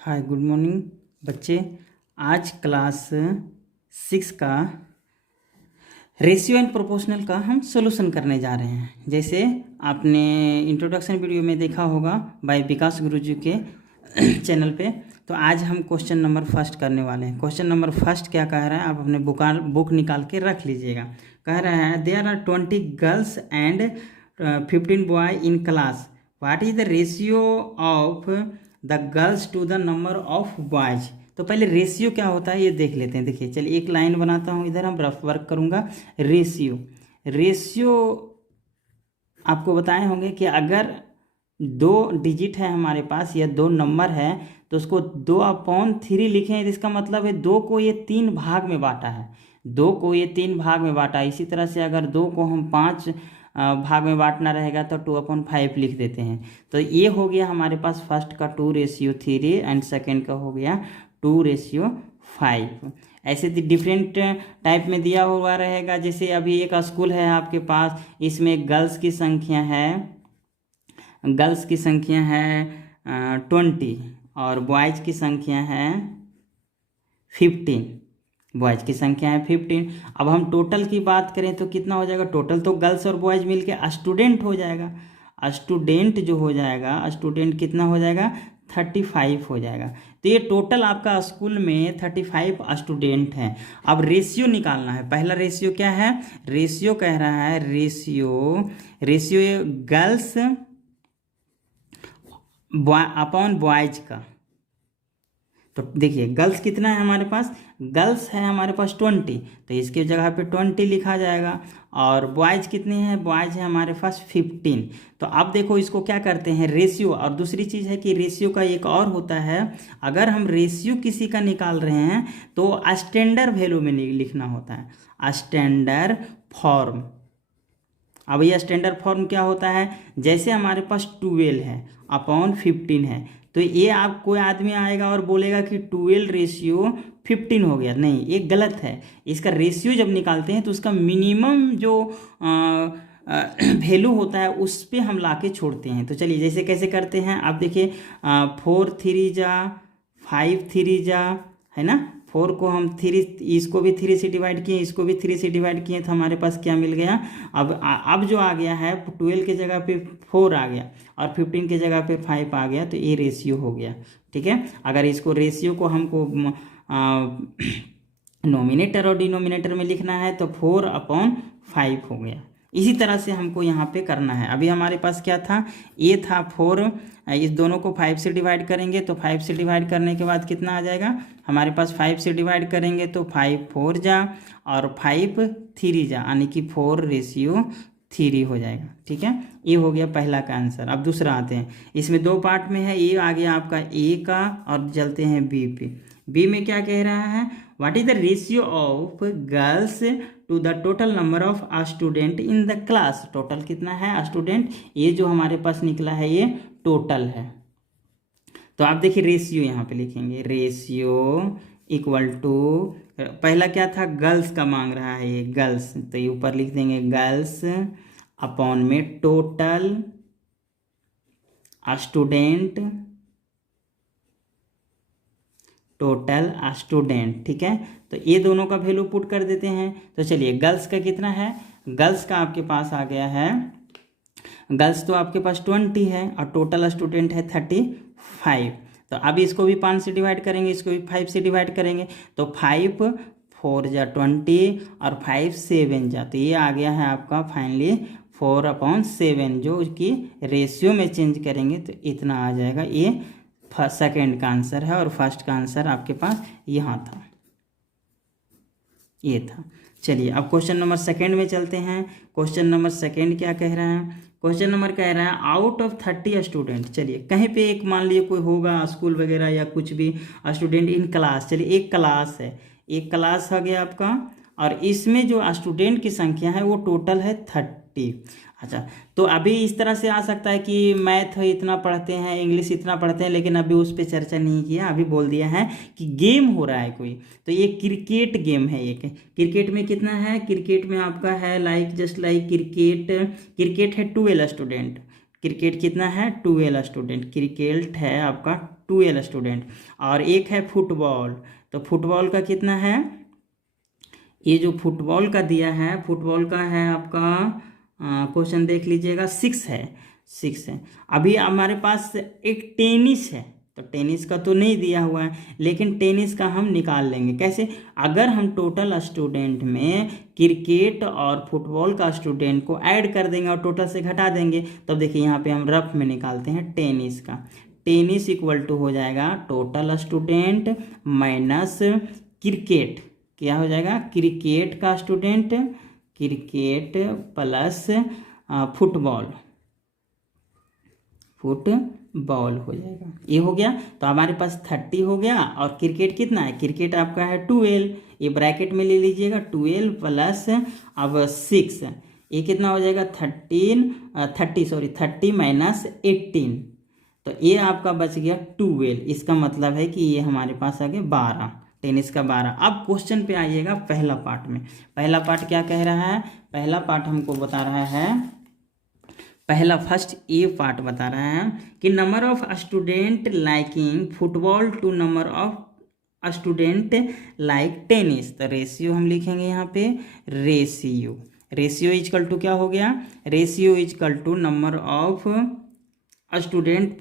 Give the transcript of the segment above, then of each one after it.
Hi good morning बच्चे। आज class 6 का रेशियो एंड प्रोपोर्शनल का हम सॉल्यूशन करने जा रहे हैं। जैसे आपने इंट्रोडक्शन वीडियो में देखा होगा बाय विकास गुरुजी के चैनल पे। तो आज हम क्वेश्चन नंबर फर्स्ट करने वाले हैं। क्वेश्चन नंबर फर्स्ट क्या कह रहा है, आप अपने बुक निकाल के रख लीजिएगा। कह रहा है there are 20 girls and 15 boy in class, what is the ratio of the girls to the number of boys. तो पहले रेशियो क्या होता है ये देख लेते हैं। देखिए चलिए एक लाइन बनाता हूँ, इधर हम रफ वर्क करूँगा। रेशियो आपको बताए होंगे कि अगर 2 डिजिट है हमारे पास या 2 नंबर है तो उसको 2/3 लिखें, तो इसका मतलब है 2 को ये 3 भाग में बांटा है। 2 को ये 3 भाग में बांटा। इसी तरह से अगर 2 को हम 5 भाग में बांटना रहेगा तो 2/5 लिख देते हैं। तो ये हो गया हमारे पास फर्स्ट का 2:3 एंड सेकेंड का हो गया 2:5। ऐसे डिफरेंट टाइप में दिया हुआ रहेगा। जैसे अभी एक स्कूल है आपके पास, इसमें गर्ल्स की संख्या है 20 और बॉयज़ की संख्या है 15। बॉयज़ की संख्या है 15। अब हम टोटल की बात करें तो कितना हो जाएगा, टोटल तो गर्ल्स और बॉयज़ मिलके स्टूडेंट हो जाएगा। स्टूडेंट जो हो जाएगा, स्टूडेंट कितना हो जाएगा, 35 हो जाएगा। तो ये टोटल आपका स्कूल में 35 स्टूडेंट हैं। अब रेशियो निकालना है। पहला रेशियो क्या है, रेशियो कह रहा है रेशियो गर्ल्स अपॉन बॉयज का। तो देखिए गर्ल्स कितना है हमारे पास, गर्ल्स है हमारे पास 20, तो इसके जगह पे 20 लिखा जाएगा। और बॉयज़ कितने हैं, बॉयज़ है हमारे पास 15। तो अब देखो इसको क्या करते हैं, रेशियो। और दूसरी चीज़ है कि रेशियो का एक और होता है, अगर हम रेशियो किसी का निकाल रहे हैं तो स्टैंडर्ड वैल्यू में लिखना होता है, स्टैंडर्ड फॉर्म। अब ये स्टैंडर्ड फॉर्म क्या होता है, जैसे हमारे पास 12 है अपॉन 15 है, तो ये आप कोई आदमी आएगा और बोलेगा कि 12:15 हो गया, नहीं ये गलत है। इसका रेशियो जब निकालते हैं तो उसका मिनिमम जो वैल्यू होता है उस पर हम लाके छोड़ते हैं। तो चलिए जैसे कैसे करते हैं आप देखिए, 4 3 जा 5 3 जा, है ना। 4 को हम 3, इसको भी 3 से डिवाइड किए, इसको भी 3 से डिवाइड किए, तो हमारे पास क्या मिल गया। अब जो आ गया है 12 के जगह पे 4 आ गया और 15 के जगह पे 5 आ गया, तो ये रेशियो हो गया। ठीक है, अगर इसको रेशियो को हमको नोमिनेटर और डिनोमिनेटर में लिखना है तो 4/5 हो गया। इसी तरह से हमको यहाँ पे करना है। अभी हमारे पास क्या था, ये था 4, इस दोनों को 5 से डिवाइड करेंगे तो 5 से डिवाइड करने के बाद कितना आ जाएगा हमारे पास, 5 से डिवाइड करेंगे तो 5 4 जा और 5 3 जा, यानी कि 4:3 हो जाएगा। ठीक है, ये हो गया पहला का आंसर। अब दूसरा आते हैं, इसमें 2 पार्ट में है। ये आ गया आपका ए का, और चलते हैं बी पे। बी में क्या कह रहा है, what is the ratio of girls to the total number of student in the class. Total कितना है स्टूडेंट, ये जो हमारे पास निकला है ये टोटल है। तो आप देखिए रेशियो यहाँ पे लिखेंगे, रेशियो इक्वल टू, पहला क्या था, गर्ल्स का मांग रहा है ये गर्ल्स, तो ये ऊपर लिख देंगे गर्ल्स अपॉन में टोटल स्टूडेंट। ठीक है, तो ये दोनों का वैल्यू पुट कर देते हैं। तो चलिए गर्ल्स का कितना है, गर्ल्स का आपके पास आ गया है, गर्ल्स तो आपके पास 20 है और टोटल स्टूडेंट है 35। तो अब इसको भी 5 से डिवाइड करेंगे, इसको भी 5 से डिवाइड करेंगे, तो 5 4 जा 20 और 5 7 जा, तो ये आ गया है आपका फाइनली 4/7, जो कि रेशियो में चेंज करेंगे तो इतना आ जाएगा। ये सेकेंड का आंसर है और फर्स्ट का आंसर आपके पास यहाँ था, ये था। चलिए अब क्वेश्चन नंबर सेकेंड में चलते हैं। क्वेश्चन नंबर सेकेंड क्या कह रहा है, क्वेश्चन नंबर कह रहा है आउट ऑफ 30 स्टूडेंट। चलिए कहीं पे एक मान लीजिए कोई होगा स्कूल वगैरह या कुछ भी, स्टूडेंट इन क्लास। चलिए एक क्लास है, एक क्लास हो गया आपका, और इसमें जो स्टूडेंट की संख्या है वो टोटल है 30। अच्छा, तो अभी इस तरह से आ सकता है कि मैथ इतना पढ़ते हैं, इंग्लिश इतना पढ़ते हैं, लेकिन अभी उस पर चर्चा नहीं किया। अभी बोल दिया है कि गेम हो रहा है कोई, तो ये क्रिकेट गेम है। एक क्रिकेट में कितना है, क्रिकेट में आपका है जस्ट लाइक क्रिकेट है 12 स्टूडेंट, क्रिकेट कितना है 12 स्टूडेंट, क्रिकेट है आपका 12 स्टूडेंट। और एक है फुटबॉल, तो फुटबॉल का कितना है, ये जो फुटबॉल का दिया है, फुटबॉल का है आपका क्वेश्चन देख लीजिएगा 6 है, 6 है। अभी हमारे पास एक टेनिस है, तो टेनिस का तो नहीं दिया हुआ है, लेकिन टेनिस का हम निकाल लेंगे कैसे, अगर हम टोटल स्टूडेंट में क्रिकेट और फुटबॉल का स्टूडेंट को ऐड कर देंगे और टोटल से घटा देंगे, तब देखिए यहाँ पे हम रफ में निकालते हैं टेनिस का। टेनिस इक्वल टू हो जाएगा टोटल स्टूडेंट माइनस क्रिकेट, क्या हो जाएगा, क्रिकेट का student, cricket plus football, football हो जाएगा, ये हो गया। तो हमारे पास 30 हो गया, और क्रिकेट कितना है, क्रिकेट आपका है 12, ये ब्रैकेट में ले लीजिएगा 12 प्लस अब 6, ये कितना हो जाएगा 30 माइनस 18, तो ये आपका बच गया 12। इसका मतलब है कि ये हमारे पास आ गया 12, टेनिस का 12। अब क्वेश्चन पे आइएगा पहला पार्ट में। पहला पार्ट क्या कह रहा है, पहला पार्ट हमको बता रहा है, पहला फर्स्ट ए पार्ट बता रहा है कि number of student liking football to number of student like tennis. तो रेशियो हम लिखेंगे यहाँ पे, रेशियो इजकल टू क्या हो गया, ratio equal to number of student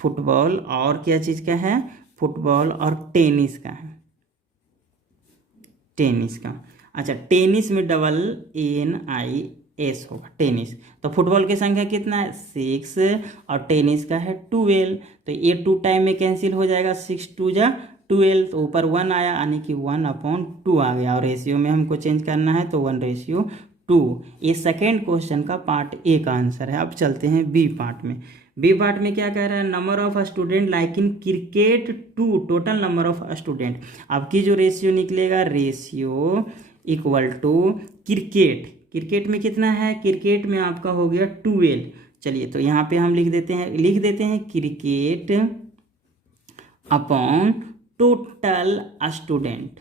football और क्या चीज़ का है, फुटबॉल और टेनिस का है, टेनिस का। अच्छा, टेनिस में NIS होगा, टेनिस। तो फुटबॉल की संख्या कितना है 6 और टेनिस का है 12, तो ये 2 टाइम में कैंसिल हो जाएगा, 6 2 जा 12, तो ऊपर 1 आया, यानी कि 1/2 आ गया, और रेशियो में हमको चेंज करना है तो 1:2। ये सेकेंड क्वेश्चन का पार्ट ए का आंसर है। अब चलते हैं बी पार्ट में। बी पार्ट में क्या कह रहा है, number of student liking cricket to total number of student. आपकी जो रेशियो निकलेगा, रेशियो इक्वल टू क्रिकेट में कितना है, क्रिकेट में आपका हो गया 12। चलिए, तो यहाँ पे हम लिख देते हैं cricket upon total student,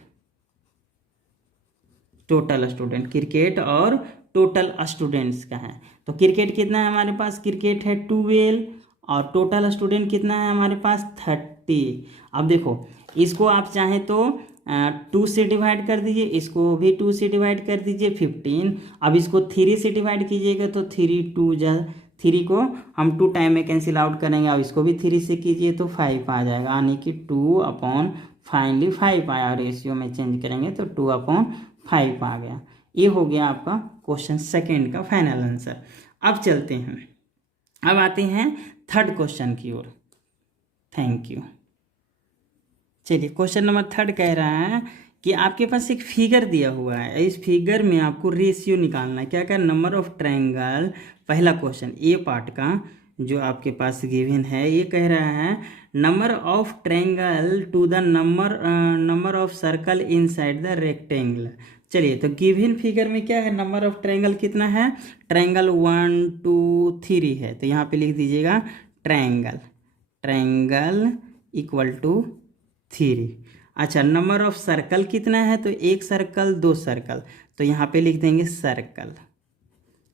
cricket और टोटल स्टूडेंट्स का है। तो क्रिकेट कितना है हमारे पास, क्रिकेट है 12 और टोटल स्टूडेंट कितना है हमारे पास 30। अब देखो, इसको आप चाहें तो 2 से डिवाइड कर दीजिए, इसको भी 2 से डिवाइड कर दीजिए 15। अब इसको 3 से डिवाइड कीजिएगा तो 3 को हम 2 टाइम में कैंसिल आउट करेंगे, अब इसको भी 3 से कीजिए तो 5 आ जाएगा, यानी कि 2/फाइनली 5 आया, रेशियो में चेंज करेंगे तो 2/5 आ गया। ये हो गया आपका क्वेश्चन सेकेंड का फाइनल आंसर। अब चलते हैं, अब आते हैं थर्ड क्वेश्चन की ओर। Thank you. चलिए, क्वेश्चन नंबर 3 कह रहा है कि आपके पास एक फिगर दिया हुआ है, इस फिगर में आपको रेशियो निकालना है। क्या क्या, नंबर ऑफ ट्रायंगल। पहला क्वेश्चन ए पार्ट का जो आपके पास गिवन है, ये कह रहा है number of triangle to the number of circle inside the rectangle. चलिए, तो गिवन फिगर में क्या है, नंबर ऑफ ट्रायंगल कितना है, ट्रायंगल 1 2 3 है, तो यहाँ पे लिख दीजिएगा ट्रायंगल इक्वल टू 3। अच्छा, नंबर ऑफ सर्कल कितना है, तो 1 सर्कल 2 सर्कल, तो यहाँ पे लिख देंगे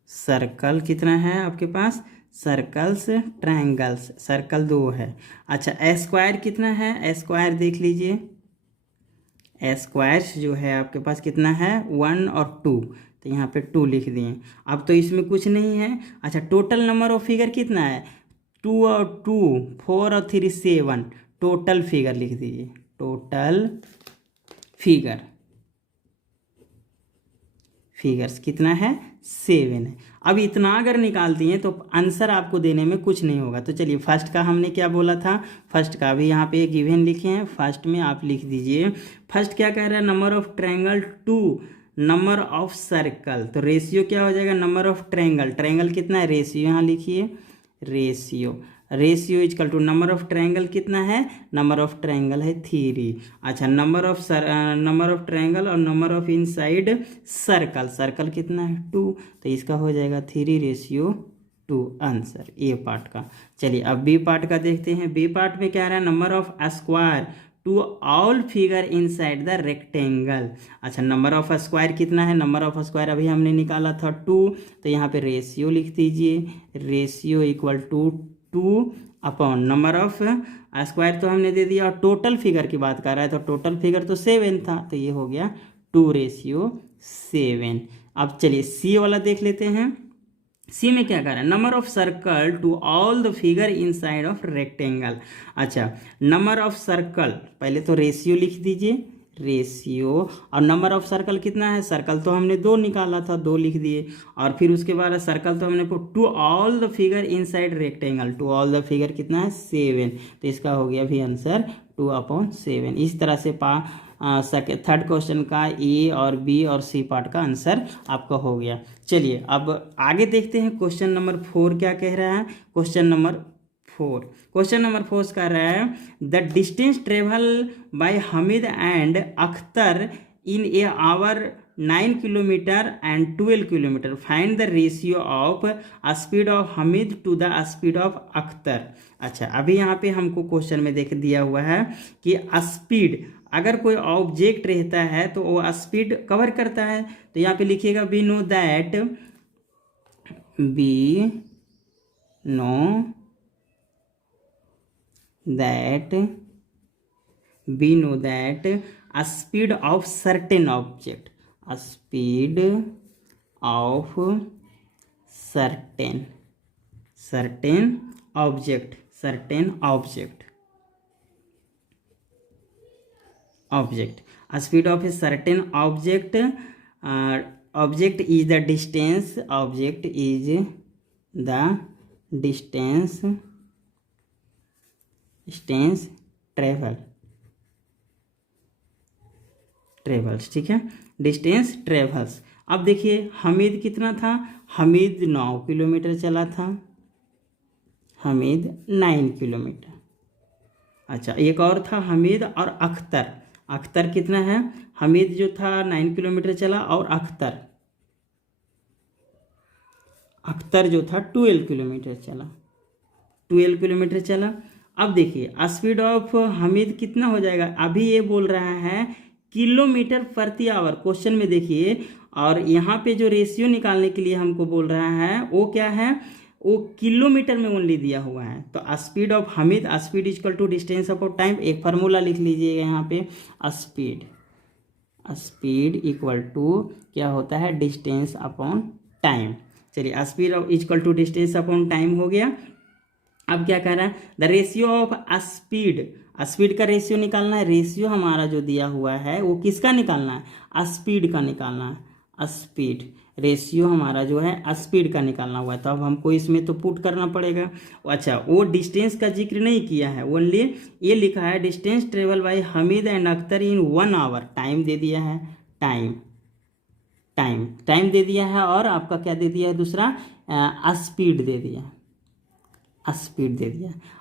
सर्कल कितना है आपके पास, सर्कल्स ट्रायंगल्स, सर्कल 2 है। अच्छा, स्क्वायर कितना है, स्क्वायर देख लीजिए, स्क्वायर्स जो है आपके पास कितना है 1 और 2, तो यहाँ पे 2 लिख दिए। अब तो इसमें कुछ नहीं है। अच्छा, टोटल नंबर ऑफ फिगर कितना है, 2 और 2 4 और 3 7, टोटल फिगर लिख दीजिए, टोटल फिगर्स कितना है 7 है। अब इतना अगर निकाल दिए तो आंसर आपको देने में कुछ नहीं होगा। तो चलिए, फर्स्ट का हमने क्या बोला था, फर्स्ट का भी यहाँ पे गिवन लिखे हैं, फर्स्ट में आप लिख दीजिए। फर्स्ट क्या कह रहा है, number of triangle to number of circle, तो रेशियो क्या हो जाएगा, नंबर ऑफ ट्रायंगल कितना है, रेशियो यहाँ लिखिए, ratio equal to number of triangle कितना है, नंबर ऑफ ट्रायंगल है 3। अच्छा, नंबर ऑफ ट्रायंगल और नंबर ऑफ इनसाइड सर्कल कितना है 2, तो इसका हो जाएगा 3:2 आंसर ए पार्ट का। चलिए, अब बी पार्ट का देखते हैं। बी पार्ट में क्या रहा है, number of square to all figure inside the rectangle. अच्छा, नंबर ऑफ स्क्वायर कितना है, नंबर ऑफ स्क्वायर अभी हमने निकाला था 2, तो यहाँ पे रेशियो लिख दीजिए, ratio equal to 2 upon number of square तो हमने दे दिया, और टोटल फिगर की बात कर रहा है तो टोटल फिगर तो 7 था, तो ये हो गया 2:7। अब चलिए सी वाला देख लेते हैं। सी में क्या कर रहा है, number of circle to all the figure inside of rectangle. अच्छा, नंबर ऑफ सर्कल पहले तो रेशियो लिख दीजिए, रेशियो, और नंबर ऑफ सर्कल कितना है, सर्कल तो हमने 2 निकाला था, 2 लिख दिए, और फिर उसके बाद सर्कल तो हमने to all the figure inside rectangle, to all the figure कितना है 7, तो इसका हो गया भी आंसर 2/7। इस तरह से थर्ड क्वेश्चन का ए और बी और सी पार्ट का आंसर आपका हो गया। चलिए अब आगे देखते हैं क्वेश्चन नंबर 4 क्या कह रहा है। क्वेश्चन नंबर 4 कह रहा है the distance travel by Hamid and Akhtar in a hour 9 kilometre and 12 kilometre, find the ratio of speed of Hamid to the speed of Akhtar. अच्छा, अभी यहाँ पे हमको क्वेश्चन में देख दिया हुआ है कि स्पीड, अगर कोई ऑब्जेक्ट रहता है तो वो स्पीड कवर करता है, तो यहाँ पे लिखिएगा we know that speed of certain object, speed of certain object speed of a certain object is the distance, object is the distance travels, ठीक है, डिस्टेंस ट्रेवल्स। अब देखिए हमीद कितना था, हमीद 9 किलोमीटर चला था, हमीद 9 किलोमीटर। अच्छा, एक और था हमीद और अख्तर कितना है, हमीद जो था 9 किलोमीटर चला, और अख्तर जो था 12 किलोमीटर चला। अब देखिए स्पीड ऑफ हमीद कितना हो जाएगा, अभी ये बोल रहा है किलोमीटर प्रति आवर, क्वेश्चन में देखिए, और यहाँ पे जो रेशियो निकालने के लिए हमको बोल रहा है वो क्या है, वो किलोमीटर में ओनली दिया हुआ है। तो speed of Hamid, speed equal to distance upon time, एक फार्मूला लिख लीजिएगा यहाँ पे, स्पीड इक्वल टू क्या होता है, डिस्टेंस अपॉन टाइम। चलिए speed equal to distance upon time हो गया। अब क्या कह रहा है, द रेशियो ऑफ स्पीड का रेशियो निकालना है। रेशियो हमारा जो दिया हुआ है वो किसका निकालना है, स्पीड का निकालना है। स्पीड रेशियो हमारा जो है स्पीड का निकालना हुआ है, तो अब हमको इसमें तो पुट करना पड़ेगा। अच्छा, वो डिस्टेंस का जिक्र नहीं किया है, ओनली ये लिखा है distance travel by Hamid and Akhtar in 1 hour, time दे दिया है, टाइम दे दिया है, और आपका क्या दे दिया है दूसरा, स्पीड दे दिया,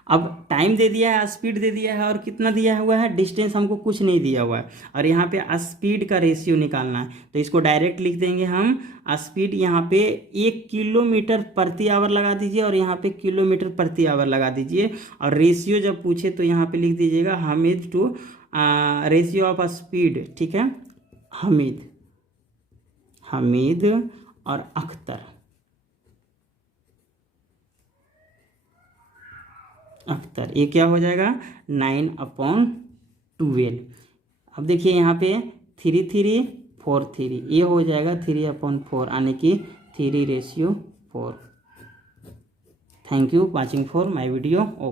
अब टाइम दे दिया है, स्पीड दे दिया है, और कितना दिया हुआ है, डिस्टेंस हमको कुछ नहीं दिया हुआ है, और यहाँ पे स्पीड का रेशियो निकालना है, तो इसको डायरेक्ट लिख देंगे हम। स्पीड यहाँ पे 1 किलोमीटर प्रति आवर लगा दीजिए, और यहाँ पे किलोमीटर प्रति आवर लगा दीजिए, और रेशियो जब पूछे तो यहाँ पे लिख दीजिएगा Hamid to ratio of speed, ठीक है, हमीद और अख्तर, ये क्या हो जाएगा 9/12। अब देखिए यहाँ पे 3/3 ये हो जाएगा 3/4, यानी कि 3:4। Thank you watching for my video.